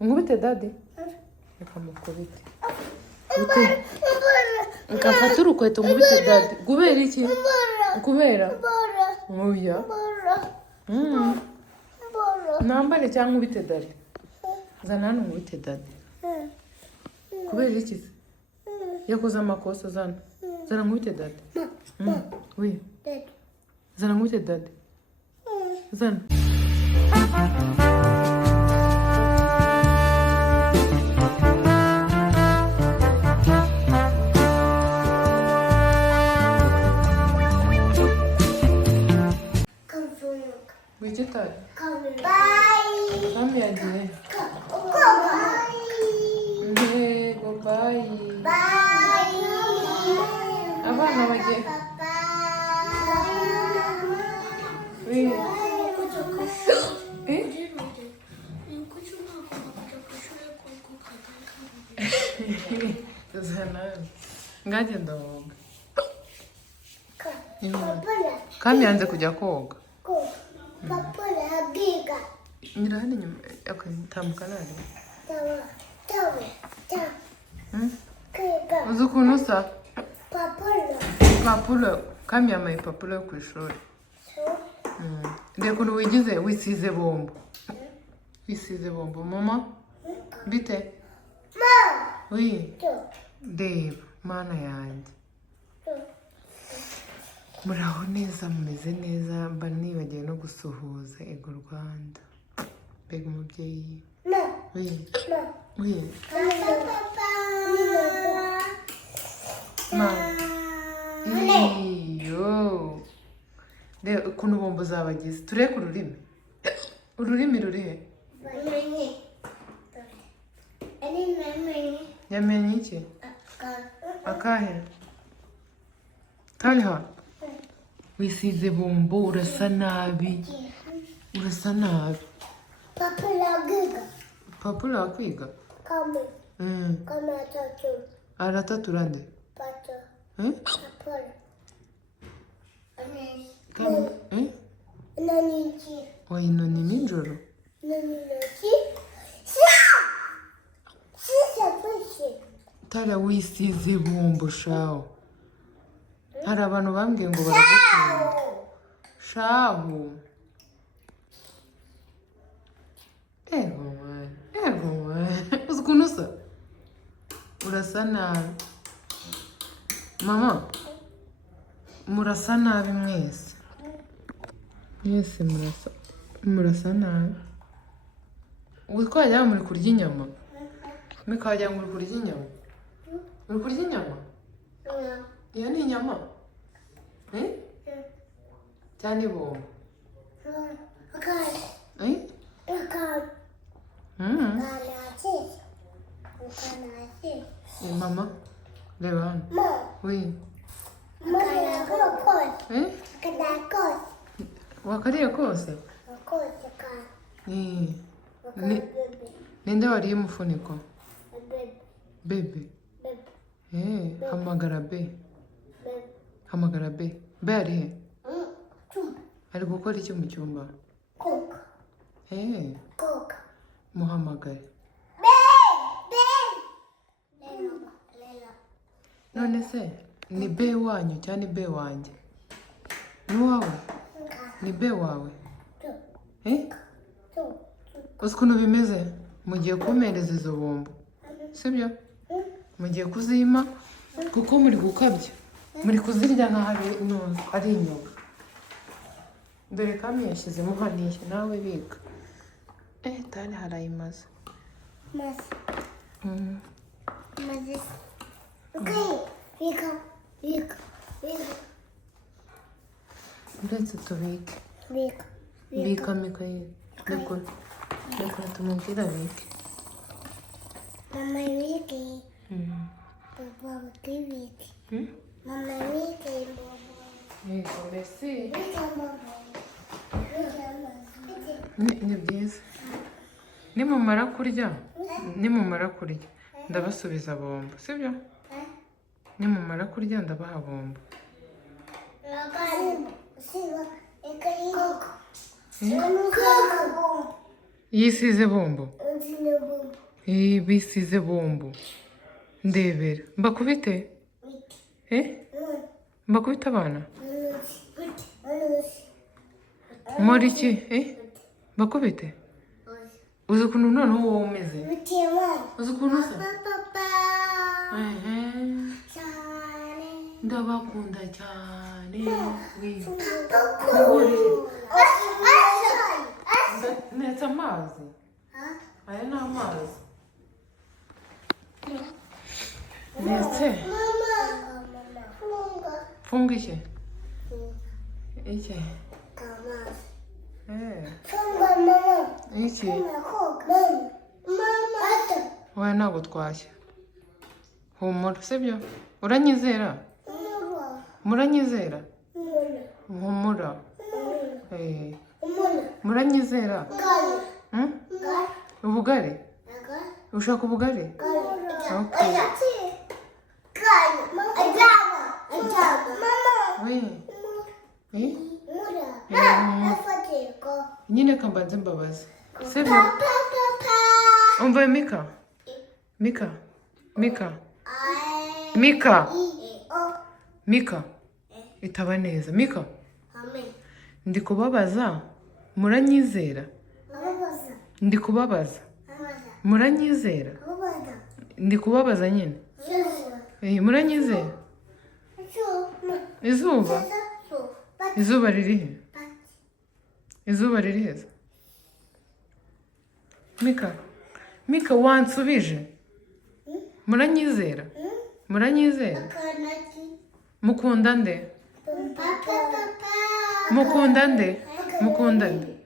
Ungubite dadi. Reka mukubite. Ute. Nkamfata urukweto ngubite dadi. Kubera iki? Kubera? Oya. Nambare cyangwa ngubite dadi. Zana hano ngubite dadi. Kubera iki? Yakoze amakosa zana. Zana ngubite dadi. Oui. Zana ngubite dadi. Zana. Wichita. Bye. Kami aje. Bye. Bye. Bye. Abana baje. Oui. Zana. Ngaje ndoga. Kami yanze kujya koga. Papa la giga. Ngira hano nyuma tambuka nari. Giga. Uzi ukuntu usa? Papa la. Kami yambaye papuro yo ku ishuri. Ndeba ukuntu wigize wisize bombo. Wisize bombo mama. Bite? Ma. Oui. Ndeba mana yanjye. Muraho neza mumeze neza mba nibagiwe no gusuhuza Ego Rwanda. Mbega umubyeyi. Oui. Oui. Ma. Iyo. Ndeba ukuntu bombo zabagize. Tureke ururimi. Ururimi rurihe? Yamenye iki? Akahe? Kariha? Wisize bombo urasa nabi. Urasa nabi. Papa la giga. Papa uriya Kami. Kami atatu. Aratatura nde? Pata. Papa la. Naniki. Wayinoni nijoro? Naniki. Sisa fishi. Tara wisize bombo shaho. Hari abantu bambwiye ngo baragukunda. Shahu. Ego man. Uzi ukuntu usa? Urasa nabi. Mama. Murasa nabi mwese. Mwese murasa nabi. Witwajya muri kurya inyama. Mikajya muri kurya inyama. Muri kurya inyama? Iyo ni inyama? Cyane bombo? Mama, reba hano. Oui. Wakariye kose? Ninde wariye umufuniko? Bebe. Hamagara be. Hamagara be. Be ari he? Ari gukora iki mu cyumba? Koka. Koka. Muhamagare. None se ni be wanyu cyane be wanjye? Ni wawe? Ni be wawe? Uzi ukuntu bimeze? Mugiye kumereza izo bombo. Sibyo? Mugiye kuzima kuko muri gukabya. Muri kuzirya nkaho ari inyuma. Dore Kami yashyizemo haniye nawe biga. Tani harayimaze. Maze. Maze. Vika. Uretse tubike. Bika Mikael. Reka tumubwira bike. Mama wiki. Papa wiki. Mama wiki. Merci. Ni byiza. Nimumara kurya ndabasubiza bombo, sibyo? Nimumara kurya ndabaha bombo. Yisize bombo. bisize bombo. Ndebera. Mbakubite? Mbakubite abana? Muri iki? Mbakubite? Uzi ukuntu noneho wowe umeze? Uzi ukuntu usa? Ndabakunda cyane. Netse amazi? Aya ni amazi. Netse? Funga iki? Iki? Iki? Wowe ntabwo twashya. Humura, sibyo? Uranyizera? Muranyizera? Humura. Muranyizera? Ubugari? Ushaka ubugari? Okay. Nyine kambanze mbabazi. Sibyo? Umva Mika? Mika? Mika? Mika? Mika? Itaba neza. Mika? Ndi kubabaza. Muranyizera? Ndi kubabaza. Muranyizera? Ndi kubabaza nyine. Muranyizera? Izuba? Izuba riri he? Izuba riri he? Mika? Mika wansubije? Muranyizera? Muranyizera? Mukunda nde? Mukunda nde? Mukunda nde?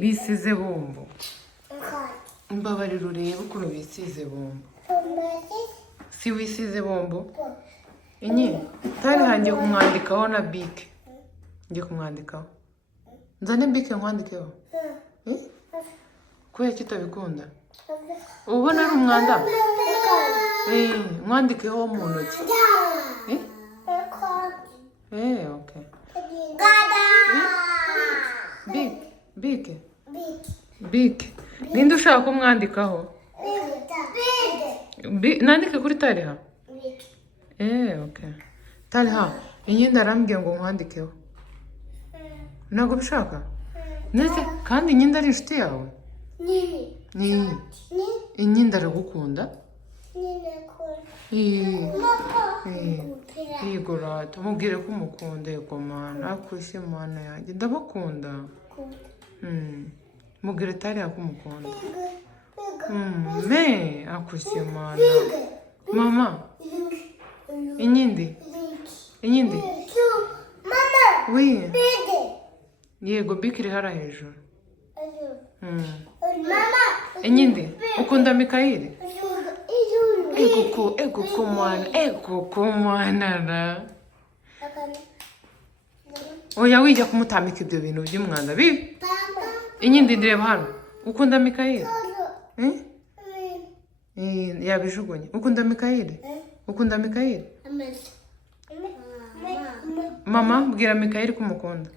Bisize bombo. Mbabarira urebe ukuntu bisize bombo. Si wisize bombo? Tari hangiye kumwandikaho na bike. Ngiye kumwandikaho. Nzane bike nkwandikeho? Kubera ko utabikunda? Ubona ari umwanda? Mwandikeho mu ntoki. Okay. Bike? Bike. Ninde ushaka kumwandikaho? Nandike kuri Tariha? Okay. Tariha, inyenda arambwiye ngo nkwandikeho. Ntabwo bishaka? Ndetse kandi inyenda ari inshuti yawe? Inyenda aragukunda? Yego rata, mubwire ko umukunda. Yego mana, akwisi mana yanjye. Ndabakunda. Mubwire Tariha ko umukunda. Akwisi mana. Mama. Inyindi? Inyindi? Oui. Yego, bike iri hara hejuru. Inyindi? Ukunda Mikayeli? Ego ko mwana ra. Oya wijya kumutamika ibyo bintu by'umwanda bibi. Inyindi ndireba hano. Ukunda Mikayeli? Yabijugunye. Ukunda Mikayeli? Ukunda Mikayeli? Mama, bwira Mikayeli ko umukunda.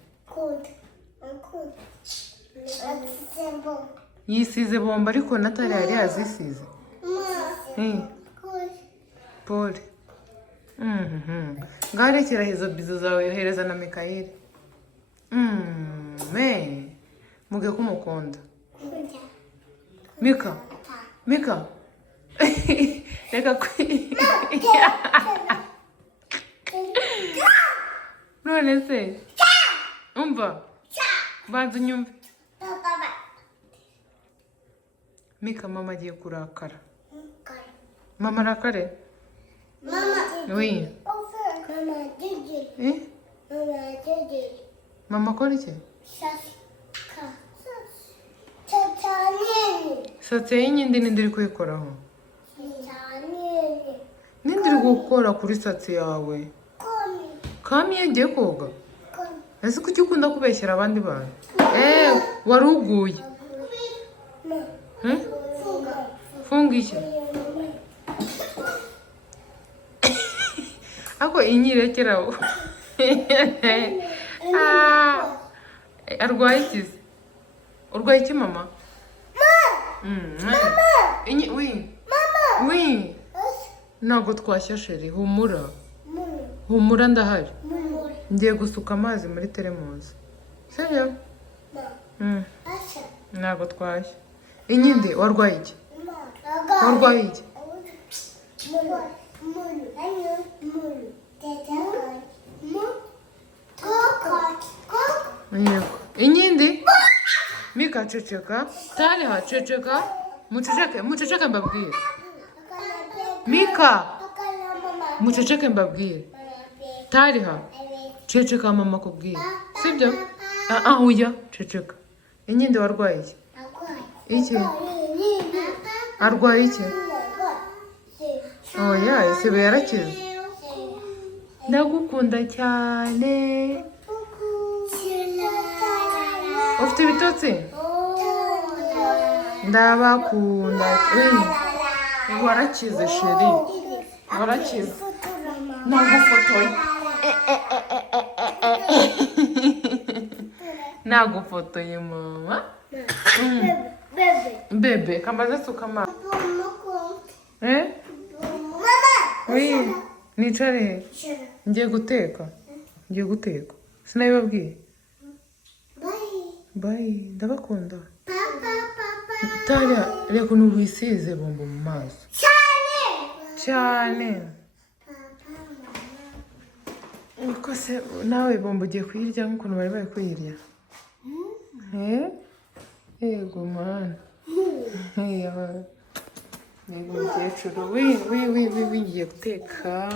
Yisize bomba ariko Natali yari yazisize. Paul. Ngarekera izo bizo zawe yohereza na Mikayeli. Muge ko umukunda. Mika? Mika? Reka none se? Umva? Banza unyumve. Mika, mama agiye kurakara. Mama arakare? Oui. Mama akora iki? Satse y'inyindi ninde uri kuyikoraho? Ninde uri gukora kuri satse yawe? Kami yagiye koga? Ese kuki ukunda kubeshyera abandi bantu? Wari uguye. Funga iki? Ako inyirekeraho. arwaye iki se? Urwaye iki mama? wi ntabwo twashya sheri, humura humura ndahari. Ngiye gusuka amazi muri teremusi, sibyo? Ntabwo twashya. Inyinde warwaye iki? Warwaye iki? Yego. Inyindi? Mika ceceka. Tariha ceceka. Muceceke mbabwire. Mika muceceke mbabwire. Tariha ceceka mama kubwire, sibyo? Uya ceceka. Inyindi warwaye iki? Iki? Arwaye iki? Oya isebe yarakize. Ndagukunda cyane. Ufite ibitotsi? Ndabakunda. Warakize sheri, warakize. Nagufotoye. Nagufotoye mama. Bebe kambaza suka mama. Oui, nicare. Ngiye guteka. Sinabibabwiye. Bye, ndabakunda. Tara, reka nubisize bombo mu maso. Cyane. Uko se nawe bombo ugiye kuyirya nk'ukuntu bari bari kuyirya? Yego man. Yego mukecuru. Oui, ngiye guteka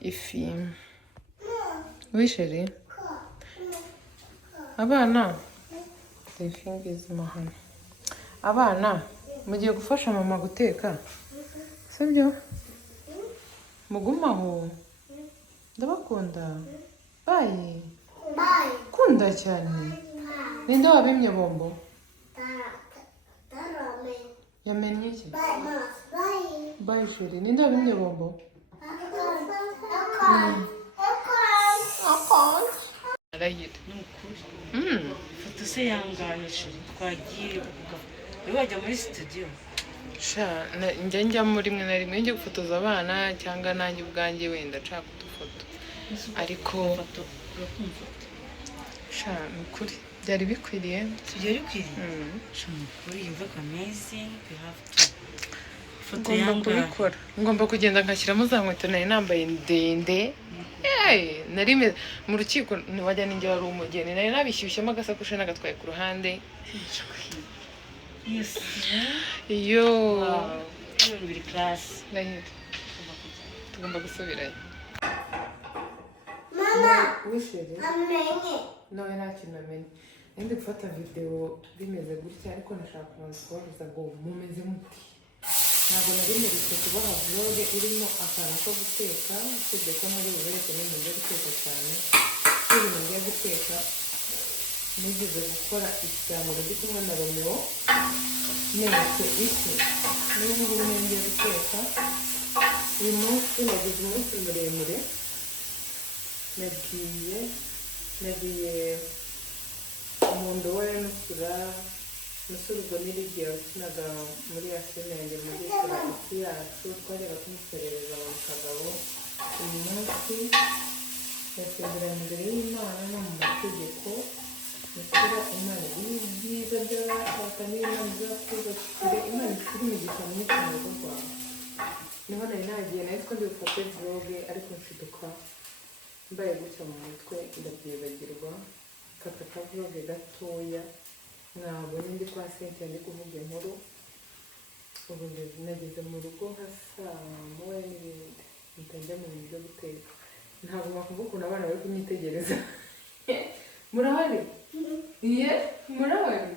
ifi. Wisheri? Abana hano. Abana mugiye gufasha mama guteka, sibyo? Mugumaho. Ndabakunda. Bye. Kunda cyane. Ninde wabimye bombo? Yamenye iki? Bye sheri. Ninde wabimye bombo? Arayira. Ifoto se yangaye sheri, twagiye wajya muri studio. Njya muri rimwe na rimwe njye gufotoza abana cyangwa nanjye ubwanjye wenda nshaka udufoto, ariko ukuri byari bikwiriye. Byari bikwiriye? Ukuri you look amazing, you have to foto ngomba kubikora. Ngomba kugenda nkashyiramo za nkweto nari nambaye ndende. Nari mu rukiko wajya ninjye wari umugeni, nari nabishyushyemo agasakoshi n'agatwaye ku ruhande. Yes. Yo. Biri class. Tugomba gusubirayo. Mama. Wisheri? Amenye. Nawe nta kintu amenye. Ndi gufata video bimeze gutya ariko nashaka kubaza ngo mumeze muti. Ntabwo nari mperutse kubaha vlog irimo akantu ko guteka, usibye ko muri bubereke n'ibintu byo guteka cyane. Ibintu byo guteka nigeze gukora ikiganiro ndi kumwe na Romeo neretse ifi n'ubu ngubu ngiye guteka. Uyu munsi nagize umunsi muremure, nagiye mu ndobo ya Nusurubwo n'irigiye wakinaga muri afine yanjye muri isi yacu, twajyaga tumuserereza mu kagabo. Uyu munsi yasezeranye imbere y'Imana no mu mategeko gukora Imana ibyiza by'abashaka n'Imana izakuza kure, Imana ifite imigisha myinshi mu rugo rwawe. Niho nari nagiye nari ko ndi bufate vlog ariko nshiduka mbaye gutya mu mutwe ndabyibagirwa. Kafata vlog gatoya mwabonye ndi kwa Cynthia ndi kuvuga inkuru. Ubu nageze mu rugo nka saa moya n'ibindi njya mu bintu byo guteka. Ntabwo mwakumva ukuntu abana bari kunyitegereza. Murahari? Iye murahari?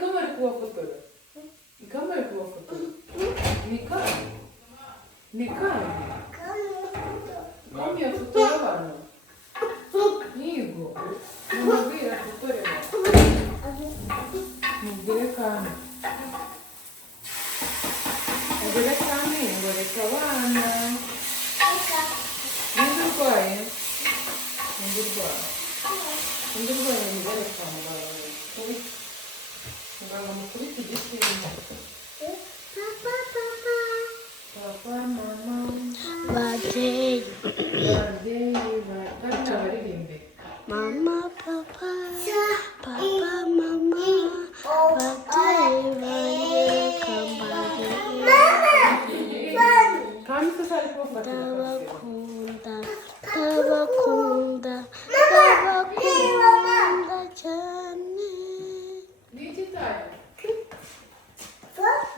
Kama ari kubafotora? Ni kani? Mami yafotora abana? Yego. Mubwira gukorera. Mubwire kandi. Mubwire kandi ngo reka abana. Ninde urwaye? Ninde urwara undi urwaye mujyane kwa muganga muganga mukubita igisimba papa mama Babyeyi bari baririmbe mama papa papa mama babyeyi bareka mbarira kandi sasa ari kubafatira ndabakunda ndabakunda ndabakunda cyane ni iki tayo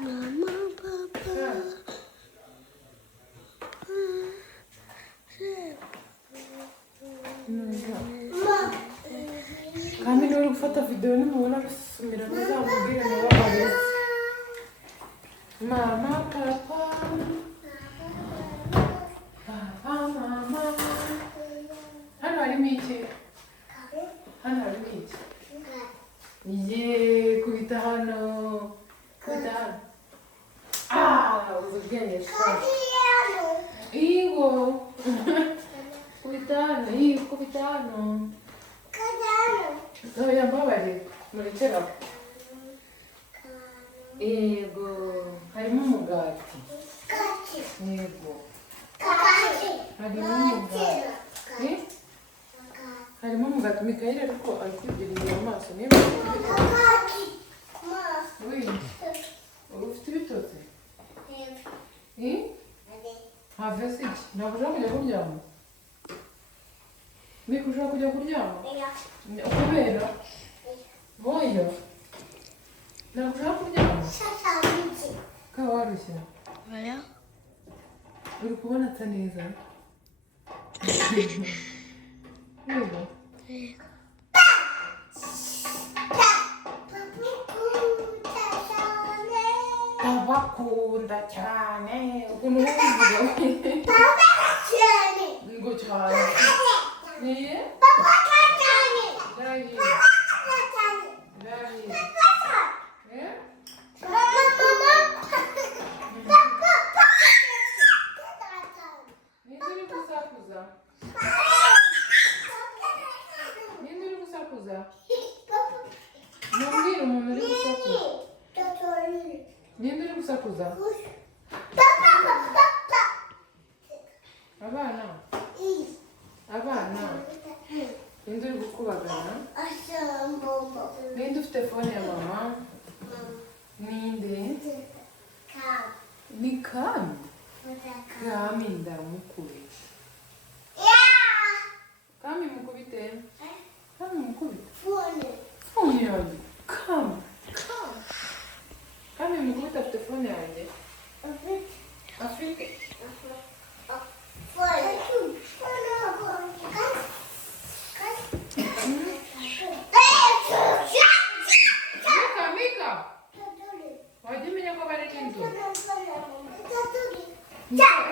mama papa kandi niba uri gufata videwo nimubona bisumira muzamubwire mubabare mama papa papa mama hano harimo iki hano harimo iki ye kubita hano kubita hano uzi ubwenge shaka Igo kubita hano kubita hano oya mbabarira murekera yego harimo umugati yego harimo umugati harimo umugati Mikayire ariko ari kwigirira amaso niba ufite ibitotsi have se iki ntabwo ushaka kujya kuryama Mika ushaka kujya kuryama kubera oya ntabwo ushaka kuryama ukaba warushya uri kubona asa neza yego ndabakunda cyane ukuntu ubivuga ngo cyane niye ndahira ndahira ninde uri gusakuza ninde uri gusakuza mumbwire umuntu uri gusakuza ninde uri gusakuza abana abana ninde uri gukubagana ninde ufite fone ya mama ninde ni kami kami ndamukubita kami mukubite kami mukubite fone yanjye kami kami mukubita afite fone yanjye afite Mika wajya umenya ko bari n'inzu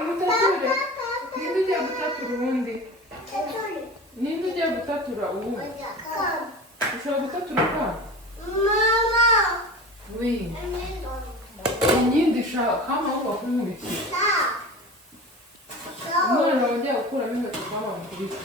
mutature ninde ugiye gutatura ubundi ninde ugiye gutatura ubundi ushobora gutatura kwa we inyindi kama aho bakumubikira umwana wagiye gukuramo inkweto kama bamukubita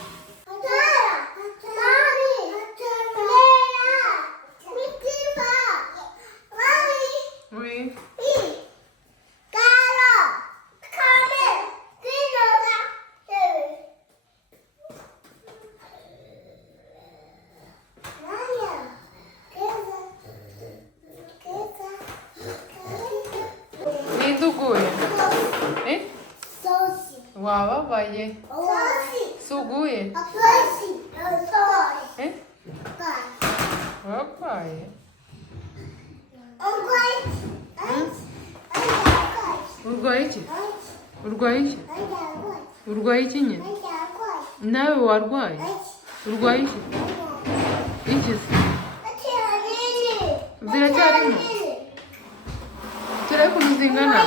wababaye suguye wabaye urwaye iki urwaye iki urwaye iki nyine nawe warwaye urwaye iki iki se ziracyarimo turebe ukuntu zingana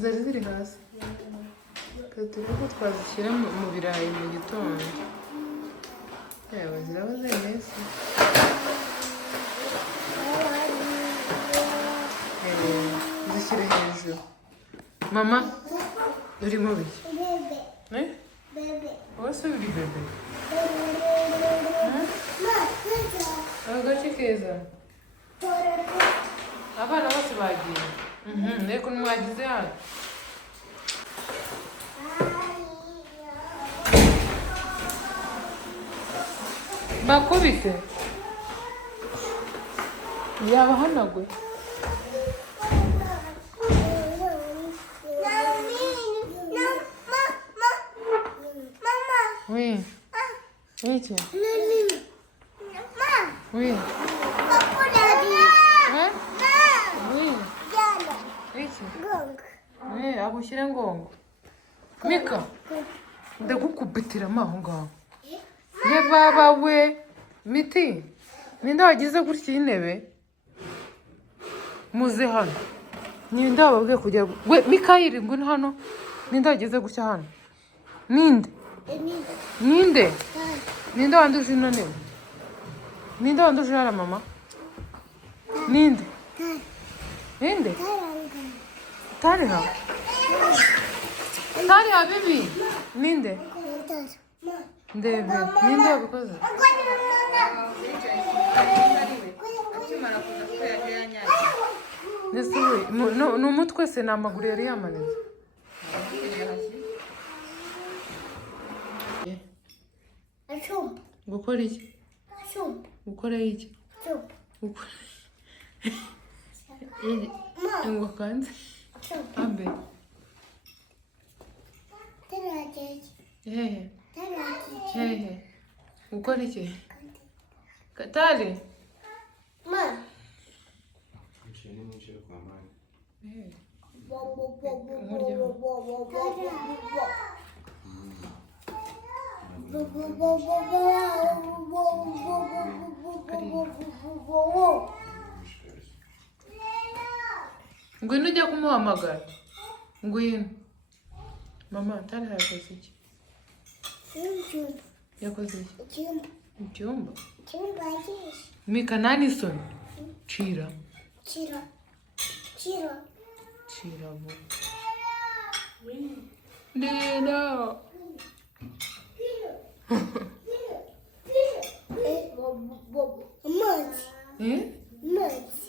zari ziri hasi turebe ko twazishyira mu birayi mu gitondo yewe zirabuze neza zishyire hejuru mama uri mu biki wowe se uri bebe agace keza abana bose bagiye reka ntimwagize hano bakubise yabahanagwe oui iki oui oui iki oui agushyire ngongo mika ndagukubitira aho ngaho ye baba we miti ninde wagize gutya intebe muze hano ninde wababwiye kujya we Mikayeli ngwino hano ninde wagize gutya hano ninde wanduje ino ntebe ninde wanduje hano mama ninde tariha bibi ninde ndebe ninde wabikoze ndetse ni umutwe se ni amaguru yari yamanitse gukora iki gukora iki ngo kanze ambe hehe gukora iki katari ngwino ujya kumuhamagara ngwino mama atari yakoze iki yakoze iki icyumba mika nani isoni cira bo ndenda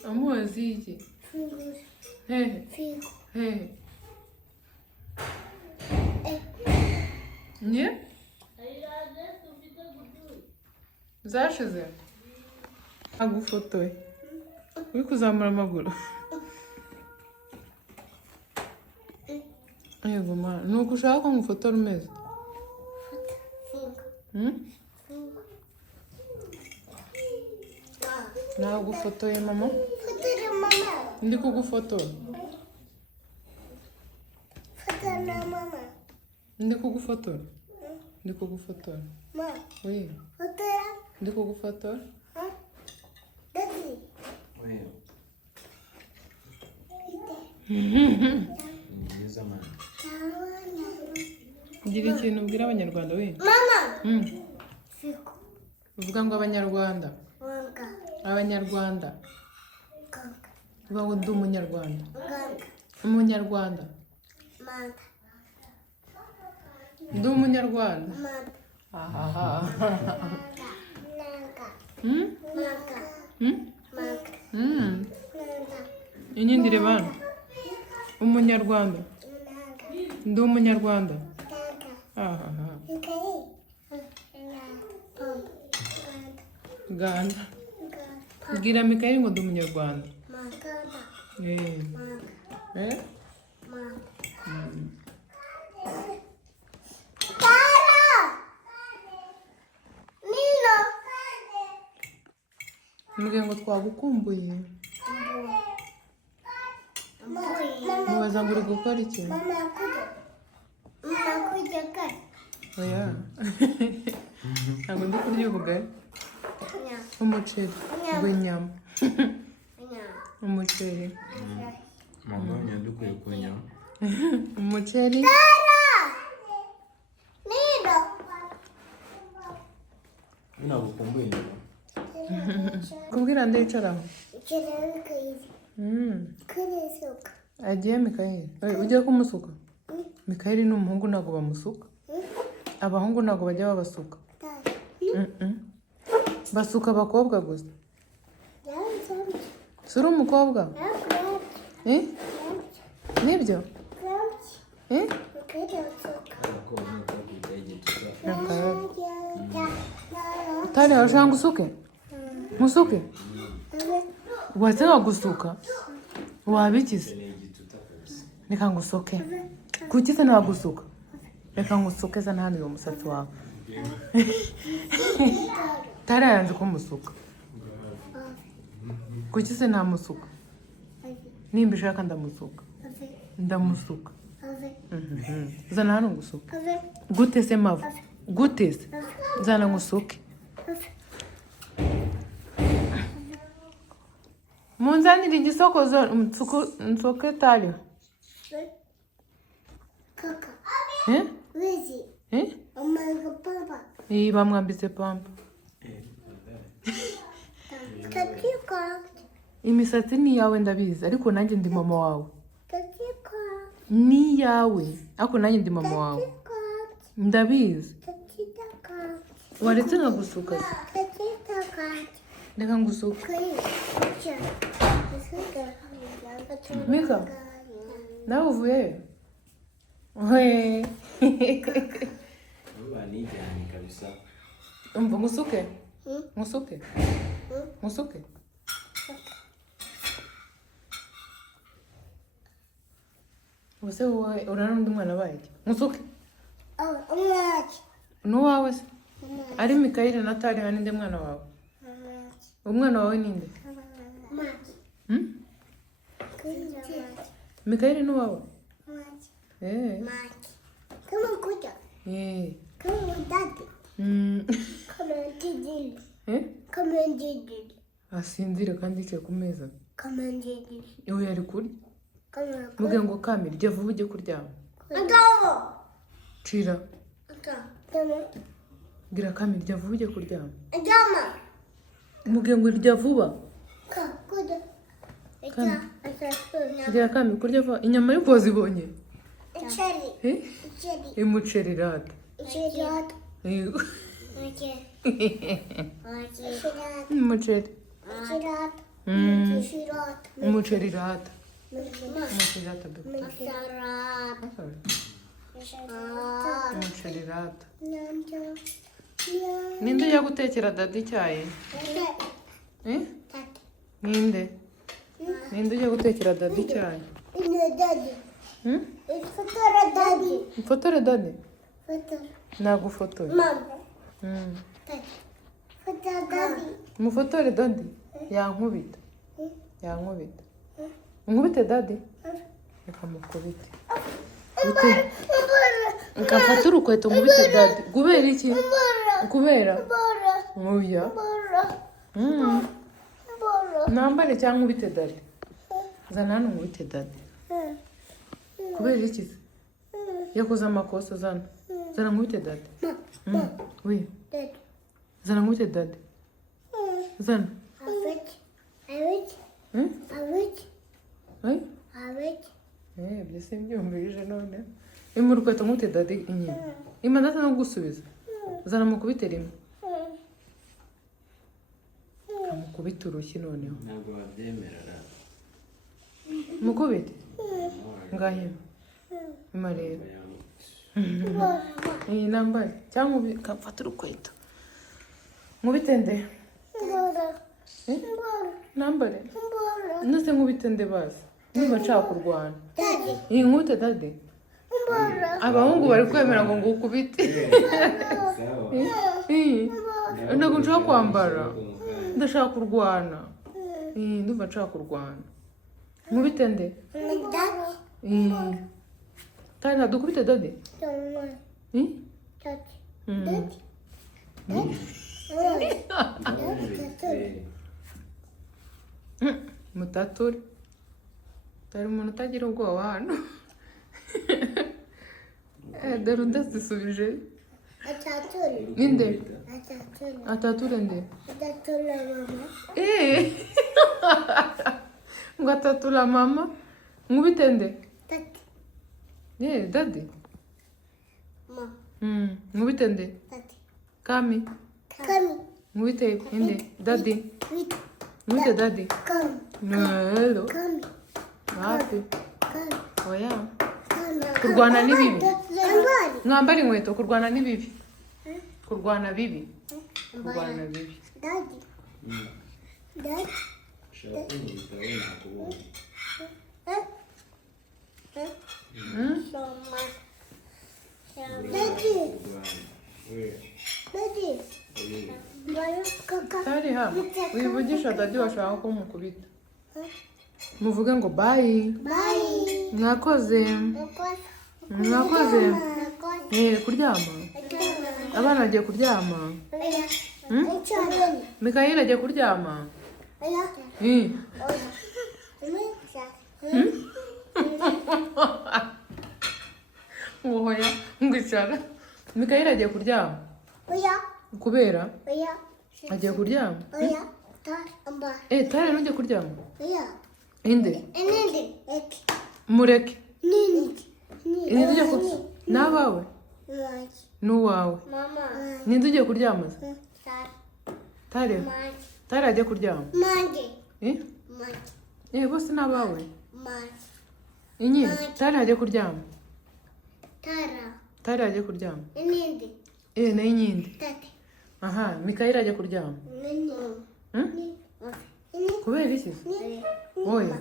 amazi iki hehe nye zashize agufotoye uri kuzamura amaguru yego ma nuko ushaka ko ngufotora umeze nagufotoye mama ndi kugufotora ndi kugufotora oui ndi kugufotora gira ikintu ubwira abanyarwanda we uvuga ngo abanyarwanda uvuga ngo ndi umunyarwanda ndi umunyarwanda inyindire bana umunyarwanda ndi umunyarwanda Ganda bwira Mikayeli ngo ndi umunyarwanda mbwira ngo twagukumbuye mubaza ngo uri gukora iki oya ntabwo ndi kurya ubugari umuceri w'inyama umuceri Mama dukwiye kunywa umuceri nagukumbuye inyuma. kubwira ndicaraho 그래서 agiye Mikayeli ugiye kumusuka Mikayeli ni umuhungu ntabwo bamusuka abahungu ntabwo bajya babasuka basuka abakobwa gusa si uri umukobwa nibyo utari washaka ngusuke nkusuke watse nkagusuka wabikize reka ngusuke kuki se nagusuka reka ngusuke za hano uwo musatsi wawe utari yanze kumusuka kuki se namusuka nimba ishaka ndamusuka zana hano ngusuke gute se mavu gute se zana ngusuke munzanire igisokozo nsuke tariho Kaka. eh 왜지? eh 엄마 이거 봐봐. iyi bamwambitse pampa 가티카. imisatsi ni iyawe ndabizi ariko nanjye ndi mama wawe 가티카. ni iyawe ariko nanjye ndi mama wawe 가티카. ndabizi 가티카. waretse nkagusuka se 가티카. reka ngusuke 그래. 그쵸. Mika. nawe uvuyeyo we banijyanye kabisa. umva ngusuke 응? ngusuke 응? ngusuke ubuse wowe urana undi mwana baye ngusuke 엄마. n'uwawe se 엄마. ari Mikayeli na Tariha ninde mwana wawe umwana wawe ninde 엄마. hmm? 그치. Mikayeli n'uwawe 엄마. 그러면 그죠? 그러면 나도. 그러면 지질. 그러면 지질. asinzire kandi yicaye ku meza 그러면 지질. iwe yari kurya 그러면 mubwira ngo Kamira jya vuba ujye kuryama 아까워. cira 아까. 그러면 bwira Kamira jya vuba ujye kuryama 잠깐만. mubwira ngo rya vuba 그죠? bwira Kamira kurya vuba inyama ariko wazibonye 체리. eh 체리. umuceri rata 체리. Eh, 어제. umuceri 시랏. Mm, 시랏. umuceri rata 시랏. umuceri rata bebe umuceri rata ninde ujya gutekera dada icyayi eh ninde ujya gutekera dada icyayi hmm? mfotore dade nagufotoye hmm. mufotore dade yankubita unkubite dade reka mukubite nkafata urukweto nkubite dade kubera iki kubera oya nambare cyangwa nkubite dade zana hano nkubite dade kubera iki se yakoze amakosa zana nkubite dade oui zana nkubite dade zana byose mbyumvirije none ima urukweto nkubite dade inyuma ima ndetse no gusubiza zana mukubite rimwe amukubite urushyi noneho ntabwo babyemera mukubite ngahima ima rero iyi nambaye cyangwa mfata urukweto nkubite nde nambare nose nkubite nde bazi niba nshaka kurwana iyi nkubite dade abahungu bari kwemera ngo ngukubite ntabwo nshaka kwambara ndashaka kurwana ndumva nshaka kurwana nkubite nde kandi nadukubite dade mutature dore umuntu utagira ubwoba hano dore udasisubije ninde Atature nde? Atatura mama. Ngo atatula mama. Nkubite nde? Tati. Daddy. Ma. Nkubite nde? Tati. Kami. Kami. Nkubite inde? Daddy. Wit. Nkubite daddy. Kami. Hello. Kami. Happy. Kami. Oya. Kami. Kurwana ni bibi. Ambari. Mwambara inkweto kurwana ni bibi. Kurwana bibi. Kurwana bibi. Daddy. Daddy. Ushaka kunyita we nakubonye. Mama. Daddy. We. Daddy. Oye. Bayo kaka. Tari hano. Wivugisha daddy washaka ko mukubita. Muvuge ngo bye. Bye. Mwakoze. Mwakoze. Kuryama. Abana bagiye kuryama. Mikayeli agiye kuryama. Oya, ngwicara. Mikayeli agiye kuryama. Kubera agiye kuryama. Tari nujye kuryama. Inde. Mureke. Ninde ujye kuryama? N'abawe? N'uwawe. Ninde ugiye kuryama? Tare. Tare agiye kuryama. Bose n'abawe. Inyine. Tare agiye kuryama. Tare agiye kuryama. Nayo inyinde. Aha, Mikayeli agiye kuryama. Kubera iki? Oya.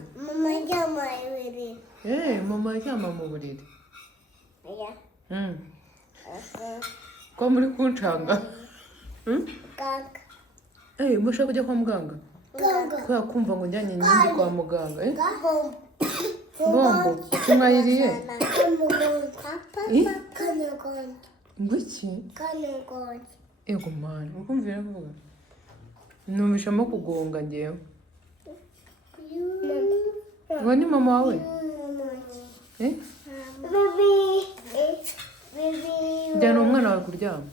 Mama aryama mu buriri. Ko muri kuncanga. Mushaka kujya kwa muganga? Kubera kumva ngo njyanye nyindi kwa muganga. Bombo, tumwayiriye? Ngwiki? Ego mani, ukumvira kuvuga? Numvishamo kugonga njyewe. Ngo ni mama wawe? Njyana umwana wawe kuryama.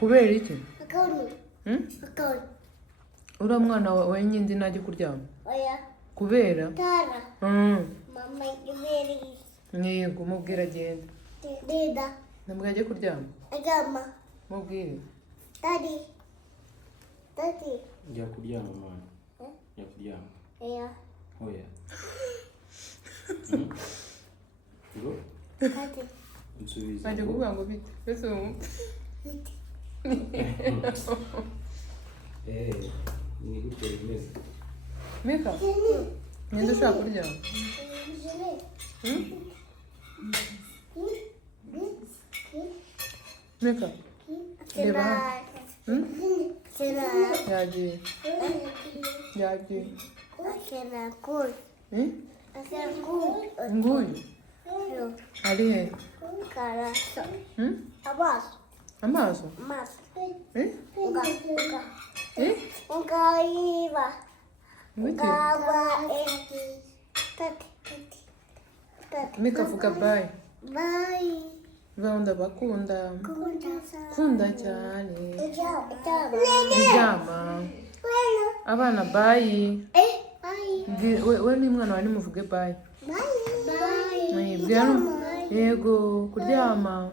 Kubera iki? Uriya mwana wawe nyindi najya kuryama? Kubera? Yego, mubwire agenda. Ntabwo ajya kuryama? Mubwire. Njya kuryama mwana. Njya kuryama. Oya. Ngo? Nsubiza. Ajya kuvuga ngo bite? Ese wumva? Ni gutya bimeze. Mika, ninde ushaka kuryama? Mika, reba hano. Yagiye. Yagiye. Nguyu? Ari he? Amaso? Ngwiki? Mika vuga bye. Vuga ndabakunda. Kunda cyane. Iryama. Abana bye. We ni mwana wawe nimuvuge bye. Yego, kuryama.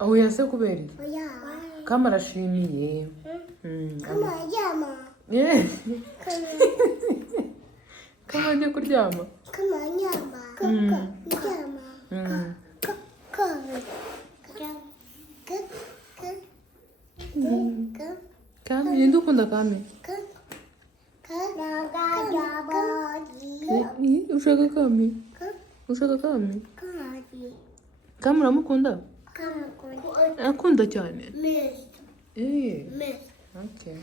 Oya se kubera iki? Kama arashimiye. Kama agiye kuryama. Kami, ninde ukunda Kami? Ushaka Kami? Ushaka Kami? Kami uramukunda? Akunda cyane? Okay.